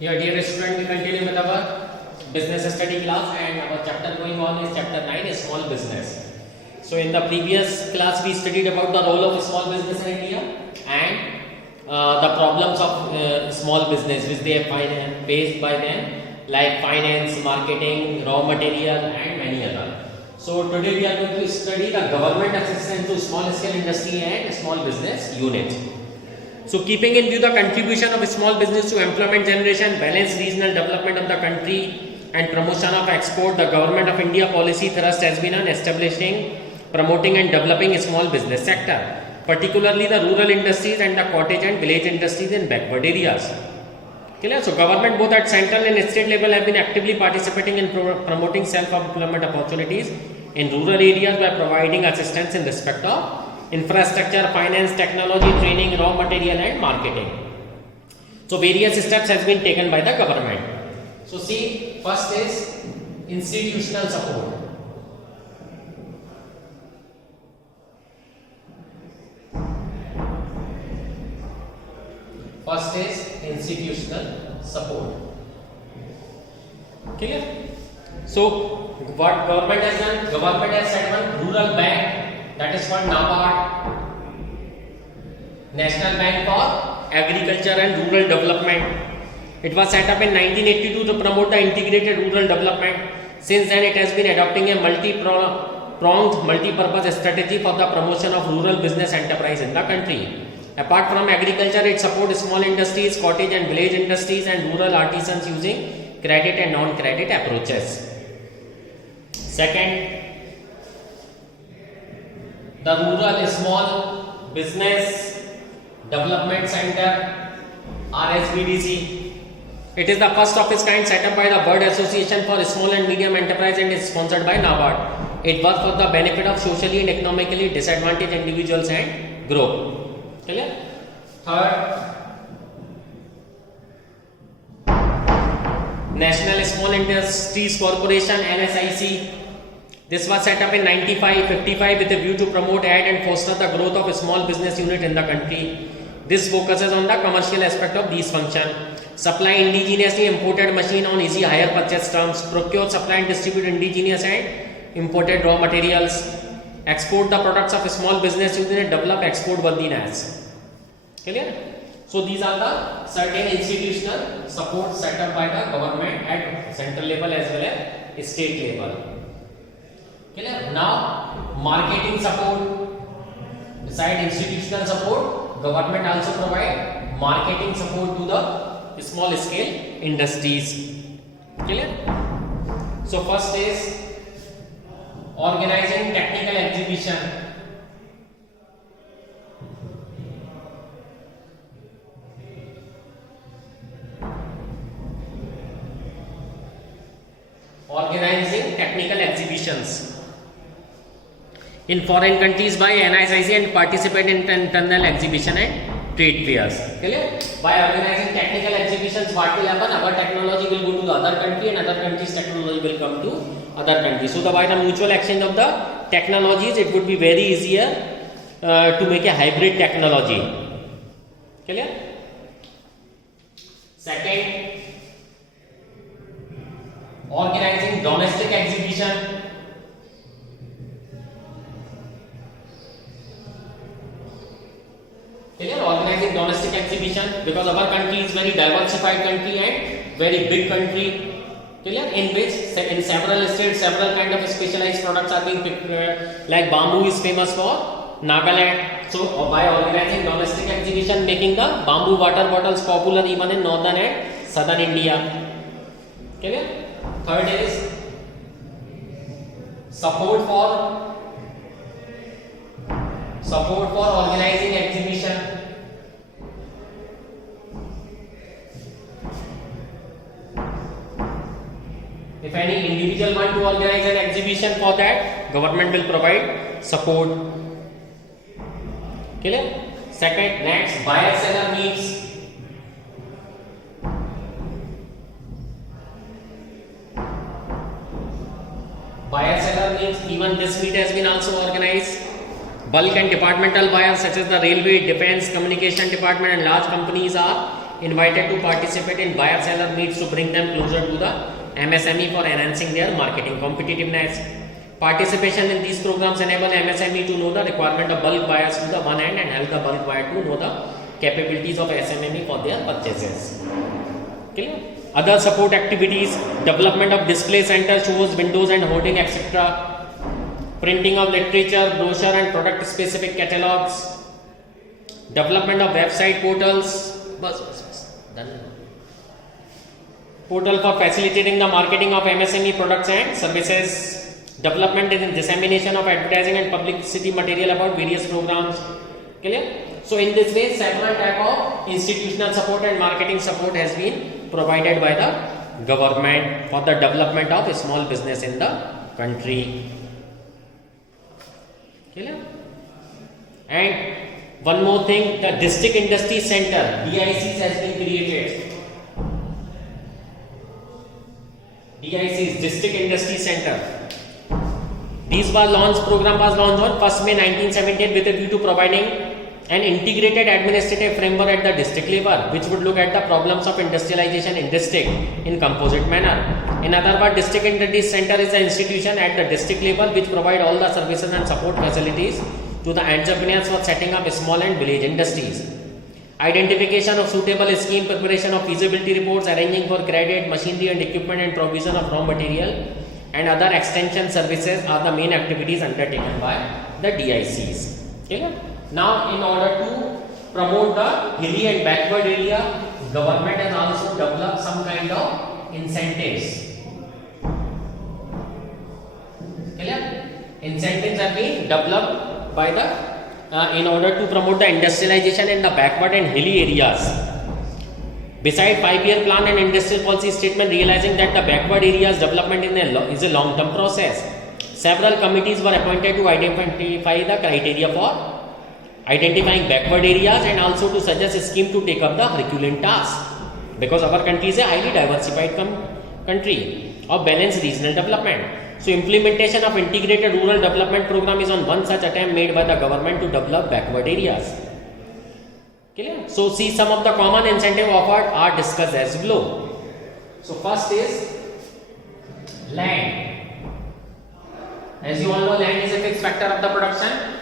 Here, dear student, we continue with our business study class, and our chapter going on is chapter 9 is small business. So, in the previous class, we studied about the role of small business in India and the problems of small business which they are faced by them, like finance, marketing, raw material, and many other. So, today we are going to study the government assistance to small scale industry and small business unit. So, keeping in view the contribution of small business to employment generation, balanced regional development of the country, and promotion of export, the Government of India policy thrust has been on establishing, promoting, and developing a small business sector, particularly the rural industries and the cottage and village industries in backward areas. Clear? So, government both at central and state level have been actively participating in promoting self-employment opportunities in rural areas by providing assistance in respect of infrastructure, finance, technology, training, raw material, and marketing. So, various steps has been taken by the government. So, see, first is institutional support. First is institutional support. Clear? So, what government has done? Government has set one rural bank, that is called NABARD, National Bank for Agriculture and Rural Development. It was set up in 1982 to promote the integrated rural development. Since then, it has been adopting a multi-pronged, multi-purpose strategy for the promotion of rural business enterprise in the country. Apart from agriculture, it supports small industries, cottage and village industries, and rural artisans using credit and non-credit approaches. Second, the Rural Small Business Development Center, RSBDC. It is the first of its kind set up by the World Association for Small and Medium Enterprise and is sponsored by NABARD. It works for the benefit of socially and economically disadvantaged individuals and group. Clear? Third, National Small Industries Corporation, NSIC. This was set up in 95-55 with a view to promote, aid and foster the growth of a small business unit in the country. This focuses on the commercial aspect of these functions. Supply indigenously imported machine on easy hire purchase terms. Procure, supply and distribute indigenous and imported raw materials. Export the products of a small business unit and develop export worthiness. Clear? So these are the certain institutional support set up by the government at central level as well as state level. Clear? Now, marketing support. Besides institutional support, government also provide marketing support to the small scale industries. Clear? So, first is organizing technical exhibition. Organizing technical exhibitions in foreign countries by NICIC and participate in internal exhibition and trade fairs. Clear? By organizing technical exhibitions, what will happen? Our technology will go to the other country and other countries' technology will come to other countries. So, by the mutual exchange of the technologies, it would be very easier to make a hybrid technology. Clear? Second, organizing domestic exhibition. Clear? Organizing domestic exhibition because our country is very diversified country and very big country. Clear? In which in several states several kind of specialized products are being prepared. Like bamboo is famous for Nagaland. So by organizing domestic exhibition, making the bamboo water bottles popular even in northern and southern India. Clear? Third is support for organizing exhibition. If any individual want to organize an exhibition, for that government will provide support. Clear? Second, next, buyer seller meets. Buyer seller meets, even this meet has been also organized. Bulk and departmental buyers such as the railway, defense, communication department and large companies are invited to participate in buyer-seller meets to bring them closer to the MSME for enhancing their marketing competitiveness. Participation in these programs enable MSME to know the requirement of bulk buyers to the one hand and help the bulk buyer to know the capabilities of SMME for their purchases. Okay. Other support activities: development of display center, shows, windows and hoarding, etc. Printing of literature, brochure and product specific catalogs. Development of website portals. Done. Portal for facilitating the marketing of MSME products and services. Development and dissemination of advertising and publicity material about various programs. Clear? So in this way, several type of institutional support and marketing support has been provided by the government for the development of small business in the country. Clear? And one more thing, the District Industry Center, DICs, has been created. DICs, District Industry Center. These program was launched on 1st May 1978 with a view to providing an integrated administrative framework at the district level, which would look at the problems of industrialization in district in composite manner. In other words, District Industry Center is an institution at the district level which provide all the services and support facilities to the entrepreneurs for setting up small and village industries. Identification of suitable scheme, preparation of feasibility reports, arranging for credit, machinery and equipment and provision of raw material and other extension services are the main activities undertaken by the DICs. Okay? Now, in order to promote the hilly and backward area, government has also developed some kind of incentives. Clear? Incentives have been developed by the in order to promote the industrialization in the backward and hilly areas. Beside 5-year plan and industrial policy statement realizing that the backward areas development is a long-term process, several committees were appointed to identify the criteria for identifying backward areas and also to suggest a scheme to take up the Herculean task, because our country is a highly diversified country of balanced regional development. So implementation of integrated rural development program is on one such attempt made by the government to develop backward areas. Clear? So see, some of the common incentive offered are discussed as below. So first is land. As you all know, land is a fixed factor of the production.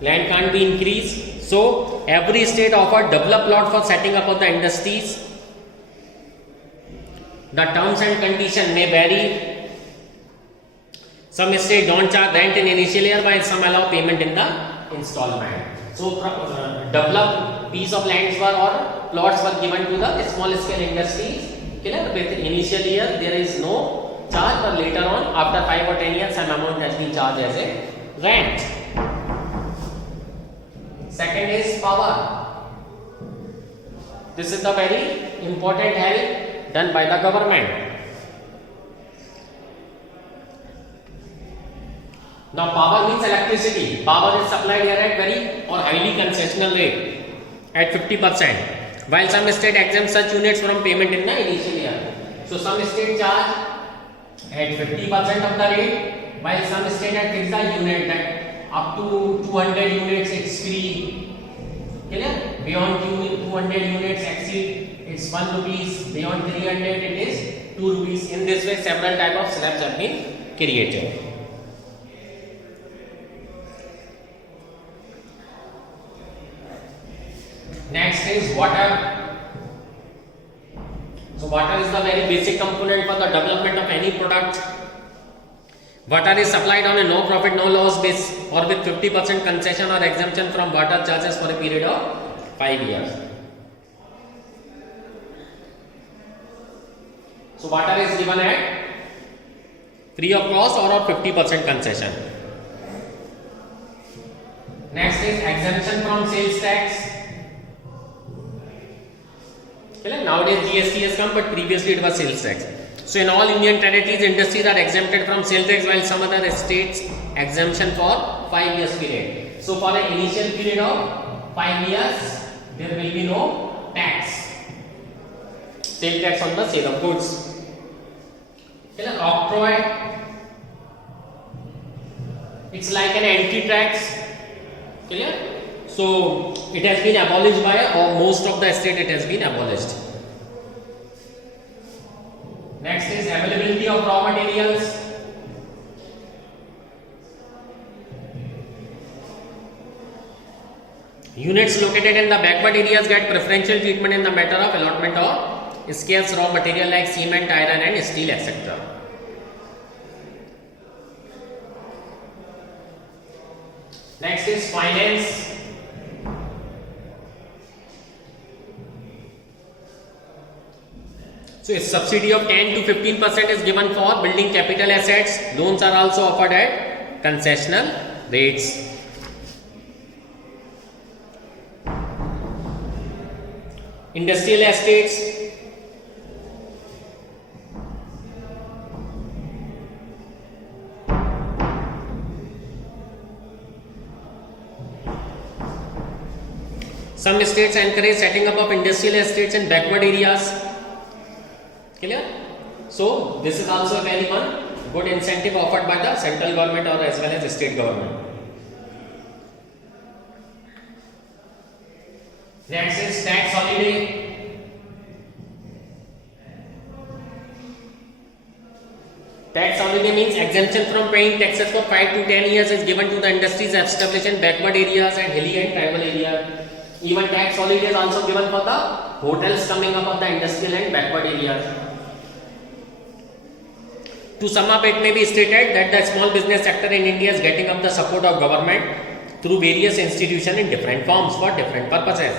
Land can't be increased. So every state offered developed lot for setting up of the industries. The terms and conditions may vary. Some states don't charge rent in initial year, while some allow payment in the installment. So developed piece of lands were or plots were given to the small scale industries. Clear? With initial year there is no charge, but later on after 5 or 10 years some amount has been charged as a rent. Second is power. This is the very important help done by the government. Now power means electricity. Power is supplied here at very or highly concessional rate at 50%, while some state exempt such units from payment in the initial year. So some state charge at 50% of the rate, while some state at fixed the unit that up to 200 units it's free. Clear? Beyond 200 units exceed it's 1 rupees. Beyond 300 it is 2 rupees. In this way several type of slabs have been created. Next is water. So water is the very basic component for the development of any product. Water is supplied on a no profit no loss basis or with 50% concession or exemption from water charges for a period of 5 years. So water is given at free of cost or 50% concession. Next is exemption from sales tax. Nowadays GST has come, but previously it was sales tax. So in all Union territories, industries are exempted from sales tax, while some other states exemption for 5 years period. So for an initial period of 5 years, there will be no tax. Sales tax on the sale of goods. Octroi, it's like an entry tax. Clear? So it has been abolished by most of the state. It has been abolished. of raw materials. Units located in the backward areas get preferential treatment in the matter of allotment of scarce raw material like cement, iron and steel, etc. Next is finance. So a subsidy of 10 to 15% is given for building capital assets. Loans are also offered at concessional rates. Industrial estates. Some states encourage setting up of industrial estates in backward areas. Clear? So this is also a very good incentive offered by the central government or as well as the state government. Next is tax holiday. Tax holiday means exemption from paying taxes for 5 to 10 years is given to the industries established in backward areas and hilly and tribal area. Even tax holiday is also given for the hotels coming up of the industrial and backward areas. To sum up, it may be stated that the small business sector in India is getting up the support of government through various institutions in different forms for different purposes.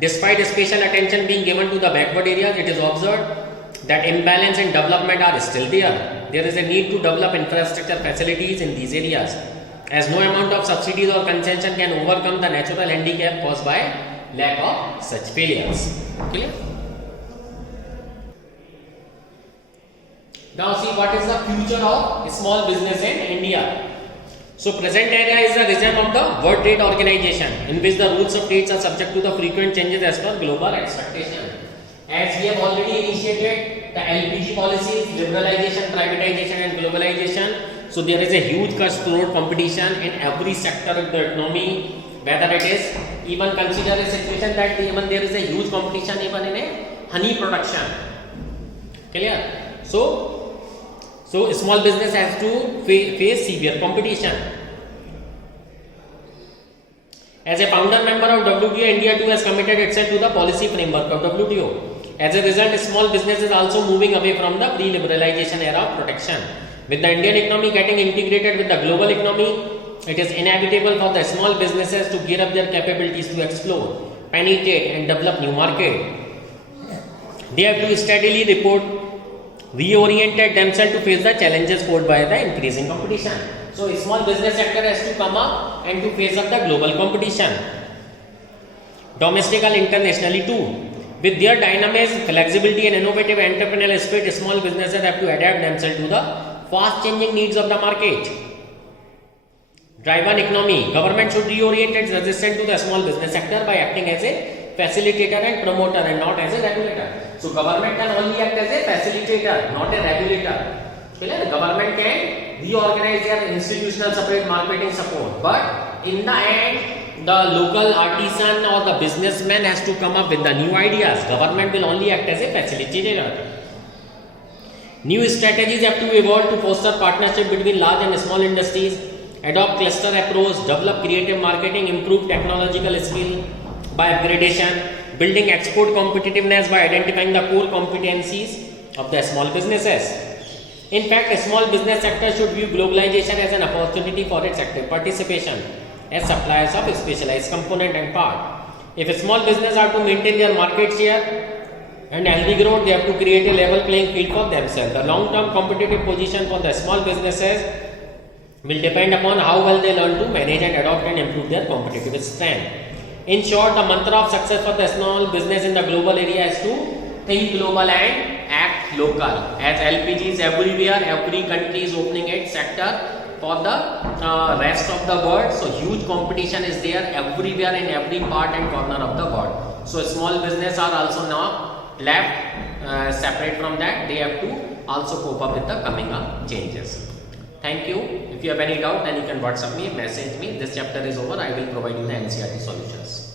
Despite special attention being given to the backward areas, it is observed that imbalance in development are still there. There is a need to develop infrastructure facilities in these areas, as no amount of subsidies or concession can overcome the natural handicap caused by lack of such failures. Clear? Now see what is the future of small business in India. So present era is the regime of the World Trade Organization, in which the rules of trade are subject to the frequent changes as per global expectation. As we have already initiated the LPG policies, liberalization, privatization and globalization, so there is a huge cutthroat competition in every sector of the economy, whether it is, even consider a situation that even there is a huge competition even in a honey production. Clear? So small business has to face severe competition. As a founder member of WTO, India too has committed itself to the policy framework of WTO. As a result, small business is also moving away from the pre-liberalization era of protection. With the Indian economy getting integrated with the global economy, it is inevitable for the small businesses to gear up their capabilities to explore, penetrate and develop new market. They have to steadily reoriented themselves to face the challenges posed by the increasing competition. So small business sector has to come up and to face up the global competition, domestic and internationally too. With their dynamism, flexibility and innovative entrepreneurial spirit, small businesses have to adapt themselves to the fast changing needs of the market. Driven economy. Government should reorient its resistance to the small business sector by acting as a facilitator and promoter and not as a regulator. So government can only act as a facilitator, not a regulator. The government can reorganize their institutional separate marketing support, but in the end, the local artisan or the businessman has to come up with the new ideas. Government will only act as a facilitator. New strategies have to evolve to foster partnership between large and small industries, adopt cluster approach, develop creative marketing, improve technological skill by upgradation, building export competitiveness by identifying the core competencies of the small businesses. In fact, a small business sector should view globalization as an opportunity for its active participation as suppliers of specialized component and part. If a small business are to maintain their market share and healthy growth, they have to create a level playing field for themselves. The long-term competitive position for the small businesses will depend upon how well they learn to manage and adopt and improve their competitive strength. In short, the mantra of success for the small business in the global area is to think global and act local. As LPG is everywhere, every country is opening its sector for the rest of the world. So huge competition is there everywhere in every part and corner of the world. So small business are also now left separate from that. They have to also cope up with the coming up changes. Thank you. If you have any doubt, then you can WhatsApp me, message me. This chapter is over. I will provide you the NCERT solutions.